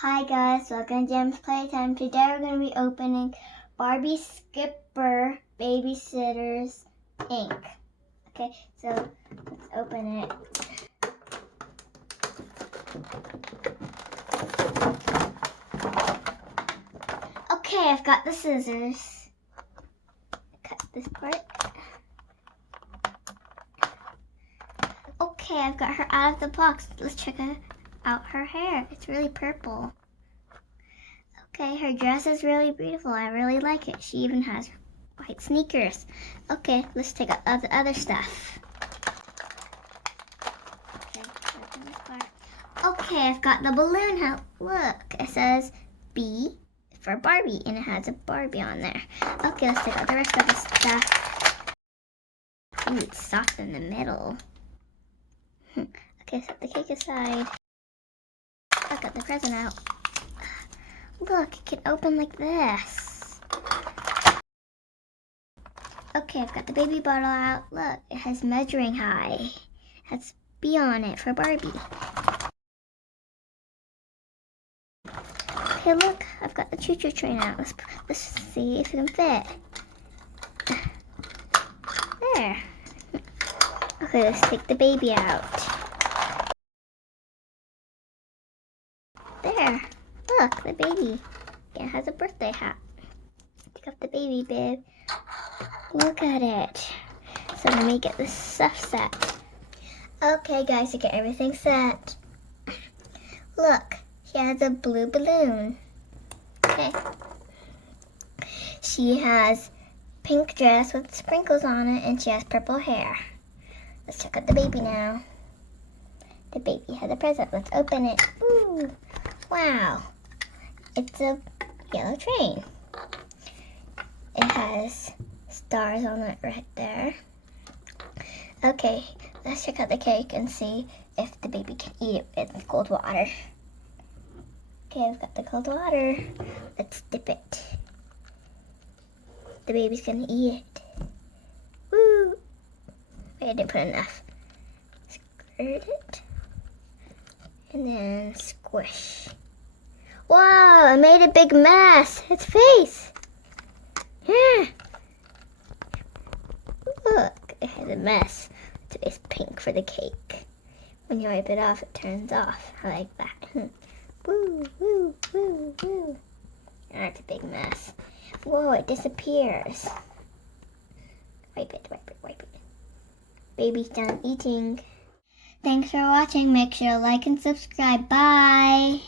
Hi guys, welcome to Gem's Playtime. Today we're going to be opening Barbie Skipper Babysitters Inc. Okay, so let's open it. Okay, I've got the scissors. Cut this part. Okay, I've got her out of the box. Let's check out her hair. It's really purple. Okay, her dress is really beautiful. I really like it. She even has white sneakers. Okay, let's take out the other stuff. Okay, I've got the balloon hat. Look, it says B for Barbie, and it has a Barbie on there. Okay, let's take out the rest of the stuff. Ooh, it's soft in the middle. Okay, set the cake aside. I got the present out. Look, it can open like this. Okay, I've got the baby bottle out. Look, it has measuring high. It has B on it for Barbie. Okay, look, I've got the choo-choo train out. Let's see if it can fit. There. Okay, let's take the baby out. There. Look, the baby. It has a birthday hat. Take off the baby bib. Look at it. So let me get this stuff set. Okay, guys, to get everything set. Look, she has a blue balloon. Okay. She has pink dress with sprinkles on it, and she has purple hair. Let's check out the baby now. The baby has a present. Let's open it. Ooh, wow. It's a yellow train. It has stars on it right there. Okay, let's check out the cake and see if the baby can eat it with cold water. Okay, I've got the cold water. Let's dip it. The baby's gonna eat it. Woo! Wait, I didn't put enough. Squirt it. And then squish. Wow, it made a big mess. Its face. Yeah. Look, it has a mess. It's pink for the cake. When you wipe it off, it turns off. I like that. Woo, woo, woo, woo. That's a big mess. Whoa, it disappears. Wipe it, wipe it, wipe it. Baby's done eating. Thanks for watching. Make sure to like and subscribe. Bye.